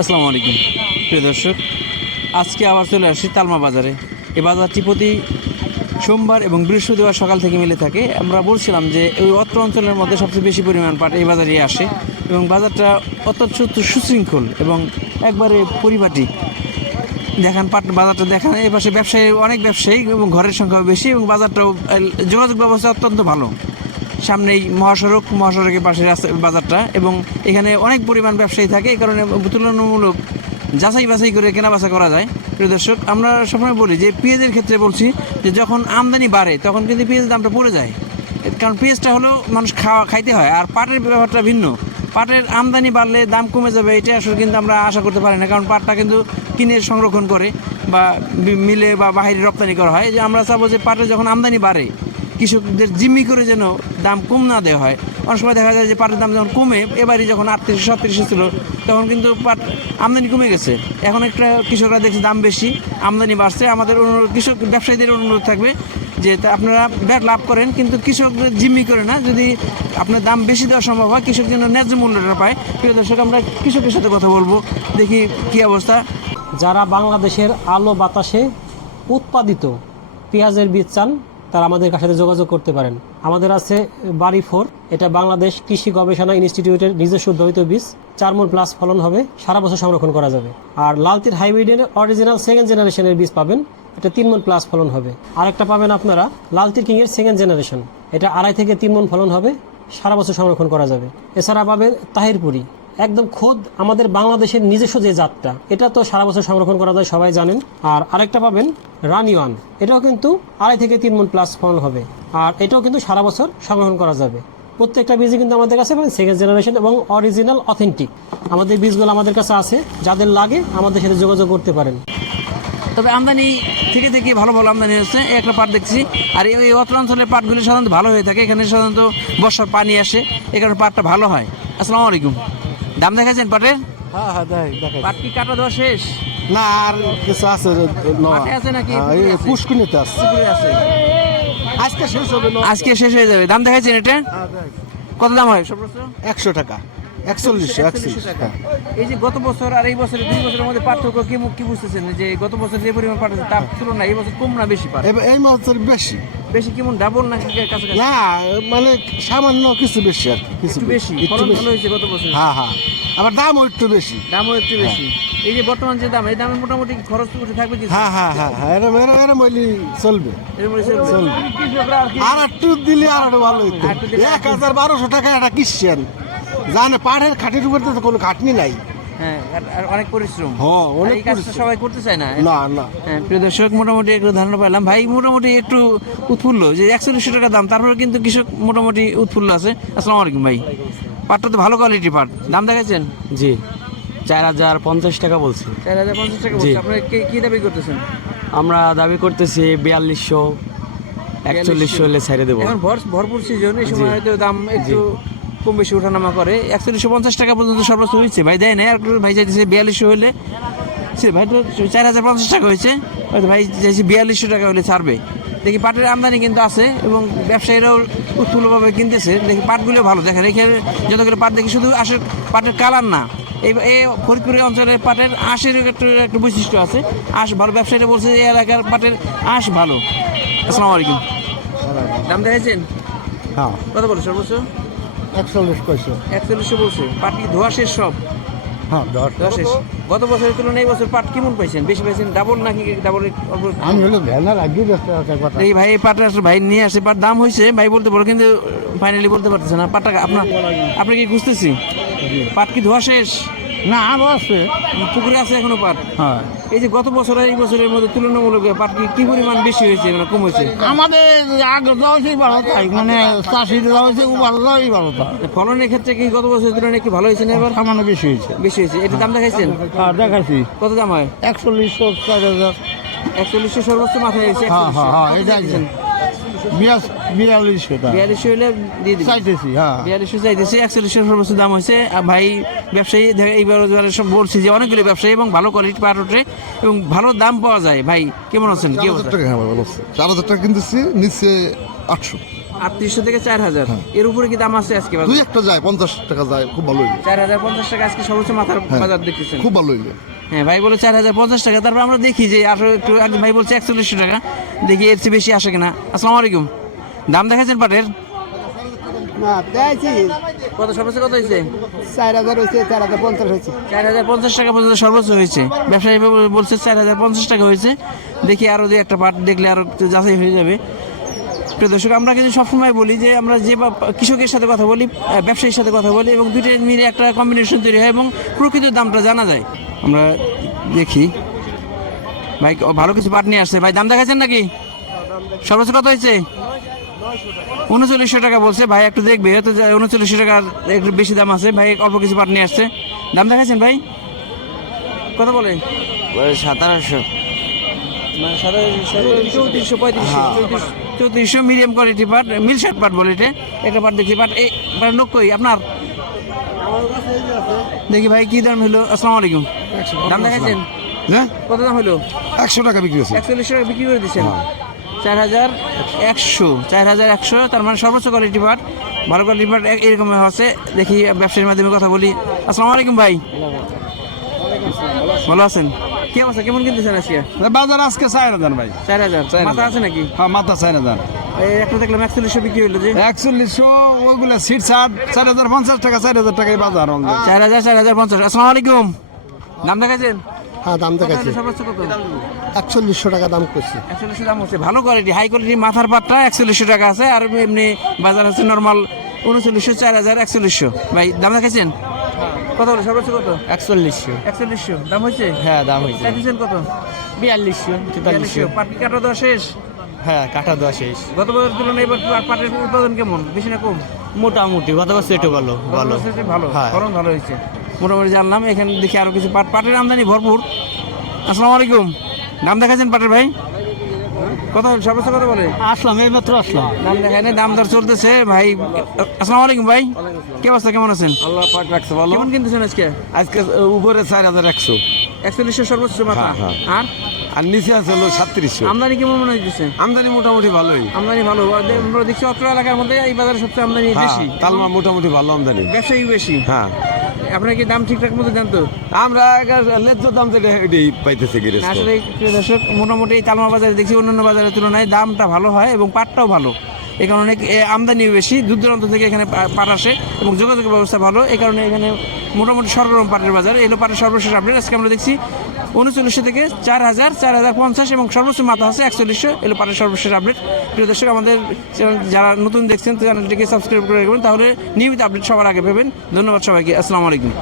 আসসালামু আলাইকুম প্রিয় দর্শক, আজকে আবার চলে আসি তালমা বাজারে। এই বাজারটি প্রতি সোমবার এবং বৃহস্পতিবার সকাল থেকে মিলে থাকে। আমরা বলছিলাম যে ওই অত্র অঞ্চলের মধ্যে সবচেয়ে বেশি পরিমাণ পাট এই বাজারে আসে এবং বাজারটা অত্যন্ত সুশৃঙ্খল এবং একবারে পরিপাটি। দেখান পাট বাজারটা দেখান, এই পাশে ব্যবসায়ী অনেক ব্যবসায়ী এবং ঘরের সংখ্যাও বেশি এবং বাজারটাও যোগাযোগ ব্যবস্থা অত্যন্ত ভালো। সামনেই মহাসড়কের পাশে বাজারটা এবং এখানে অনেক পরিমাণ ব্যবসায়ী থাকে, এই কারণে তুলনামূলক যাচাই বাছাই করে কেনাবেচা করা যায়। প্রিয় দর্শক, আমরা সবসময় বলি যে পেঁয়াজের ক্ষেত্রে বলছি যে যখন আমদানি বাড়ে তখন কিন্তু পেঁয়াজের দামটা পড়ে যায়, কারণ পেঁয়াজটা হলো মানুষ খাইতে হয়। আর পাটের ব্যাপারটা ভিন্ন, পাটের আমদানি বাড়লে দাম কমে যাবে এটা আসলে কিন্তু আমরা আশা করতে পারি না, কারণ পাটটা কিন্তু কিনে সংরক্ষণ করে বা মিলে বা বাইরে রপ্তানি করা হয়। যে আমরা চাবো যে পাটের যখন আমদানি বাড়ে কৃষকদের জিম্মি করে যেন দাম কম না দেওয়া হয়। অনেক সময় দেখা যায় যে পাটের দাম যখন কমে, এবারই যখন 38-37 ছিল তখন কিন্তু পাট আমদানি কমে গেছে। এখন একটা কৃষকরা দেখছে দাম বেশি, আমদানি বাড়ছে। আমাদের অনুরোধ, কৃষক ব্যবসায়ীদের অনুরোধ থাকবে যে আপনারা লাভ করেন কিন্তু কৃষকদের জিম্মি করে না। যদি আপনার দাম বেশি দেওয়া সম্ভব হয়, কৃষক যেন ন্যায্য মূল্যটা পায়। প্রিয় দর্শক, আমরা কৃষকের সাথে কথা বলবো, দেখি কী অবস্থা। যারা বাংলাদেশের আলো বাতাসে উৎপাদিত পেঁয়াজের বীজ চান তারা আমাদের সাথে যোগাযোগ করতে পারেন। আমাদের আছে বাড়ি 4, এটা বাংলাদেশ কৃষি গবেষণা ইনস্টিটিউটের নিজস্ব উদ্ভাবিত বীজ। 4 মণ প্লাস ফলন হবে, সারা বছর সংরক্ষণ করা যাবে। আর লালতির হাইব্রিডের অরিজিনাল সেকেন্ড জেনারেশনের বীজ পাবেন, এটা 3 মণ প্লাস ফলন হবে। আরেকটা পাবেন আপনারা লালতির কিংয়ের সেকেন্ড জেনারেশন, এটা 2.5 থেকে 3 মণ ফলন হবে, সারা বছর সংরক্ষণ করা যাবে। এছাড়া পাবেন তাহিরপুরি, একদম খোদ আমাদের বাংলাদেশের নিজস্ব যে জাতটা, এটা তো সারা বছর সংরক্ষণ করা যায়, সবাই জানেন। আর আরেকটা পাবেন রানিওয়ান, এটাও কিন্তু 2.5 থেকে 3 মণ প্লাস ফলন হবে, আর এটাও কিন্তু সারা বছর সংরক্ষণ করা যাবে। প্রত্যেকটা বীজই কিন্তু আমাদের কাছে পাবেন সেকেন্ড জেনারেশন এবং অরিজিনাল অথেন্টিক। আমাদের বীজগুলো আমাদের কাছে আছে, যাদের লাগে আমাদের সাথে যোগাযোগ করতে পারেন। তবে আমদানি থেকে ভালো ভালো আমদানি হচ্ছে, একটা পাট দেখছি। আর এই অত্র অঞ্চলের পাটগুলি সাধারণত ভালো হয়ে থাকে, এখানে সাধারণত বর্ষার পানি আসে, এই কারণে পাটটা ভালো হয়। আসসালামু আলাইকুম, দাম দেখাচ্ছেন পাটের? হ্যাঁ দেখাই। পাট কি কাটা দেওয়া শেষ? না, আর কিছু আছে মাঠে আছে নাকি পুষ্কুনিতে আছে? পুকুরে আছে। আজকে শেষ হবে, আজকে শেষ হয়ে যাবে। দাম দেখাচ্ছেন এটা? কত দাম হয় সর্বোচ্চ? 100 টাকা, 41 টাকা। এই যে গত বছর আর এই বছরের 2 বছরের মধ্যে পার্থক্য কি বুঝতেছেন? যে গত বছর যে পরিমাণ পাট আছে তার তুলনায় এই বছর কম না বেশি পাট? এই বছর বেশি। বেশি কেমন, ডাবল নাকি কাছাকাছি? না, মানে সামান্য কিছু বেশি আর কি, কিছু বেশি। ফলন ভালো হয়েছে গত বছর। হ্যাঁ, আবার দামও একটু বেশি। বেশি। এই যে বর্তমান যে দাম, এই দামে মোটামুটি খরচ উঠে থাকবে কি? হ্যাঁ, এরম হইলে চলবে। আর একটু দিলে আর একটু ভালো হইতো। 1000-1200 টাকা একটা কিসেন জানে, পাড়ের খাটির উপর তো কোনো খাটনি নাই। হ্যাঁ, আর অনেক পরিশ্রম। হ্যাঁ, অনেক পরিশ্রম সবাই করতে চায় না। না। হ্যাঁ, প্রিয় দর্শক, মোটামুটি একটু ধারণা পেলাম। ভাই মোটামুটি একটু উৎফুল্ল যে 4100 টাকা দাম, তারপরে কিন্তু কৃষক মোটামুটি উৎফুল্ল আছে। আসসালামু আলাইকুম ভাই, পাটটা তো ভালো কোয়ালিটি পাট, দাম দেখাচ্ছেন? জি, 4050 টাকা বলছি। 4050 টাকা বলছে। আপনারা কি দাবি করতেছেন? আমরা দাবি করতেছি 4200, 4100 হলে ছেড়ে দেবো। এখন ভরপুর সিজন, এই সময় হয়তো দাম একটু কম বেশি ওঠানামা করে। 4150 টাকা পর্যন্ত সর্বোচ্চ হয়েছে, ভাই দেয় না। আর ভাই চাইতেছে 4200 হলে, ভাই তো 4050 টাকা হয়েছে, হয়তো ভাই চাইছে 4200 টাকা হলে ছাড়বে। দেখি পাটের আমদানি কিন্তু আছে এবং ব্যবসায়ীরাও উৎফুল্লভাবে কিনতেছে। দেখি পাটগুলো ভালো, দেখেন এখানে যতগুলো পাট দেখি শুধু আসে পাটের কালার না, এই ফরিদপুরের অঞ্চলের পাটের আঁশের একটা বৈশিষ্ট্য আছে। আঁশ ভালো, ব্যবসায়ীরা বলছে এই এলাকার পাটের আঁশ ভালো। আসসালামু আলাইকুম, দাম দেখেছেন? হ্যাঁ, কত বলে সর্বোচ্চ? 41 কইছে। 4100 বলছে। পাট কি ধোয়া শেষ সব? হ্যাঁ, ধোয়া শেষ। গত বছরের তুলনায় এই বছর পাট কেমন পাইছেন? বেশি পাইছেন ডাবল নাকি ডাবল? আমি হলো ভ্যানার আগে এই ভাই পাট আসলে ভাই নিয়ে আসে, পাট দাম হয়েছে ভাই বলতে পারো, কিন্তু ফাইনালি বলতে পারতেছে না। পাটটা আপনি কি খুঁজতেছি? পাট কি ধোয়া শেষ? না, আরো আছে, পুকুরে আছে এখনো পাট। হ্যাঁ। এই যে গত বছর আর এই বছরের মধ্যে তুলনামূলক পাট কি পরিমাণ বেশি হয়েছে না কম হয়েছে? আমাদের আগে দেওয়া হয়েছে 12টাই, মানে চাষির দেওয়া হয়েছে 12টা। ফলনের ক্ষেত্রে কি গত বছরের তুলনায় একটু ভালো হয়েছে না? এবার সামান্য বেশি হয়েছে। বেশি হয়েছে। এটা দাম দেখাইছেন? হ্যাঁ, দেখাচ্ছি। কত দাম হয়? 4100, 4000। 4100 সর্বোচ্চ মাথায় হয়েছে। হ্যাঁ, এটা 4200 টাকা 4200 হলে দিয়ে দিবেন। চাইতেছি। হ্যাঁ, 4200 চাইতেছি, 4100 সর্বোচ্চ দাম হয়েছে। ভাই ব্যবসায়ী এইবার সব বলছি যে অনেকগুলি ব্যবসায়ী এবং ভালো কোয়ালিটি পাট ওঠে এবং ভালো দাম পাওয়া যায়। ভাই কেমন আছেন? কি অবস্থা? 4000 টাকা, হ্যাঁ ভালো আছে। 4000 টাকা কিনতেছি, নিচে 800। 3800 থেকে 4000, এর উপরে কি দাম আছে আজকে বাজার? দুই একটা যায় 50 টাকা যায়, খুব ভালো হইলো। 4050 টাকা আজকে সর্বোচ্চ মাথার বাজার দেখতেছেন। খুব ভালো হইলো। হ্যাঁ ভাই বলে 4050 টাকা, তারপর আমরা দেখি যে আসলে একটু একজন ভাই বলছে 4100 টাকা, দেখি এর চেয়ে বেশি আসে কিনা। আসসালামু আলাইকুম, দাম দেখাচ্ছেন পাটের? না দেয়ছি কত সর্বোচ্চ কত হয়েছে? 4000 হয়েছে, 4050 হয়েছে। 4050 টাকা পর্যন্ত সর্বোচ্চ হয়েছে। ব্যবসায়ী বলছে 4050 টাকা হয়েছে। দেখি আরো যে একটা পাট দেখলে আরো একটু যাচাই হয়ে যাবে। প্রিয় দর্শক, আমরা কিন্তু সবসময় বলি যে আমরা যে কৃষকের সাথে কথা বলি, ব্যবসায়ীর সাথে কথা বলি, এবং দুটো মিলে একটা কম্বিনেশন তৈরি হয় এবং প্রকৃত দামটা জানা যায়। আমরা দেখি ভাই ভালো কিছু পাট নিয়ে আসছে। ভাই দাম দেখাচ্ছেন নাকি? সর্বোচ্চ কত হয়েছে? 3900 টাকা বলছে ভাই, একটু দেখবে হয়তো 3900 টাকার একটু বেশি দাম আছে। ভাই অল্প কিছু পাট নিয়ে আসছে। দাম দেখাচ্ছেন ভাই? কত বলে? 1700। মানে 3400 3500 3400 মিডিয়াম কোয়ালিটি পাট, মিল শার্ট পাট বলে এটা। একটা পাট দেখছি, পাট এই পাট লোক কই আপনার? দেখি ভাই কি দাম হলো। আসসালামু আলাইকুম, দাম দেখাচ্ছেন? হ্যাঁ, কত দাম হলো? 100 টাকা বিক্রি হচ্ছে। 4100 টাকা বিক্রি করে দিচ্ছেন। 4100, তার মানে সর্বোচ্চ কোয়ালিটি পাট, ভালো কোয়ালিটি পাট এরকম আছে। দেখি ব্যবসায়ীর মাধ্যমে কথা বলি। আসসালামু আলাইকুম ভাই, ভালো আছেন? কি অবস্থা, কেমন কিনতেছেন আজকে? বাজার আজকে 4000 ভাই। 4000 মাথা আছে নাকি? হ্যাঁ, মাথা 4000। এই একটা দেখলাম 4100 বিক্রি হলো যে। 4100 ওগুলা সিট 4050 টাকা, 4000 টাকায় বাজার। 4000 4050। আসসালামু আলাইকুম, দাম দেখাচ্ছেন? হ্যাঁ দাম কত দেখাচ্ছি, হলো সর্বোচ্চ কত? 4100 টাকা দাম করছি। 4100 দাম হচ্ছে, ভালো কোয়ালিটি হাই কোয়ালিটি মাথার পাটটা 4100 টাকা আছে, আর এমনি বাজার হচ্ছে নরমাল 3900 4000 4100। ভাই দাম দেখাচ্ছেন? কত হলো সর্বোচ্চ কত? 4100 দাম হয়েছে? হ্যাঁ দাম হয়েছে চাইছেন কত? 4200 4300। পাট কি কাটা দেওয়া শেষ? হ্যাঁ কাটা দেওয়া শেষ। গত বছর তুলনায় এবার পাটের উৎপাদন কেমন, বেশি না কম? মোটামুটি গত বছর একটু ভালো গত বছর চেয়ে ভালো, হ্যাঁ। ফলন ভালো হয়েছে মোটামুটি। জানলাম এখানে দেখি আরো কিছু পাটের আমদানি ভরপুর। আসসালামু আলাইকুম, দাম দেখাচ্ছেন পাটের ভাই? কত হলো সর্বোচ্চ কত বলে? আসলাম, এই মাত্র আসলাম। দাম দেখায় না, দাম দর চলতেছে ভাই। আসসালামু আলাইকুম ভাই, কি অবস্থা, কেমন আছেন? আল্লাহ পাক রাখছে ভালো। কেমন কিনতেছেন আজকে? আজকে উপরে 4100, 4100 সর্বোচ্চ মাথা। হ্যাঁ, আর আর নিচে আছে হলো 3700। আমদানি কেমন মনে হচ্ছে? আমদানি মোটামুটি ভালোই। আমদানি ভালো, আমরা দেখছি অত্র এলাকার মধ্যে এই বাজারে সবচেয়ে আমদানি বেশি, তালমা মোটামুটি ভালো আমদানি। ব্যবসায়ী বেশি। হ্যাঁ, আপনার কি দাম ঠিকঠাক মতো দেন তো? আমরা ন্যায্য দাম যেটা এটাই পাইতেছি কি না, আসলে প্রিয় দর্শক, মোটামুটি এই তালমা বাজারে দেখছি অন্যান্য বাজারের তুলনায় দামটা ভালো হয় এবং পাটটাও ভালো। এই কারণে আমদানিও বেশি, দূর দূরান্ত থেকে এখানে পাট আসে এবং যোগাযোগের ব্যবস্থা ভালো। এই কারণে এখানে মোটামুটি সরগরম পাটের বাজার। এলো পাটের সর্বশেষ আপডেট আজকে আমরা দেখছি 3900 থেকে 4000 4050 এবং সর্বোচ্চ মাথা আছে 4100। এলো পাটের সর্বশেষ আপডেট। প্রিয় দর্শক, আমাদের চ্যানেল যারা নতুন দেখছেন চ্যানেলটিকে সাবস্ক্রাইব করে রাখবেন, তাহলে নিয়মিত আপডেট সবার আগে পাবেন। ধন্যবাদ সবাইকে, আসসালামু আলাইকুম।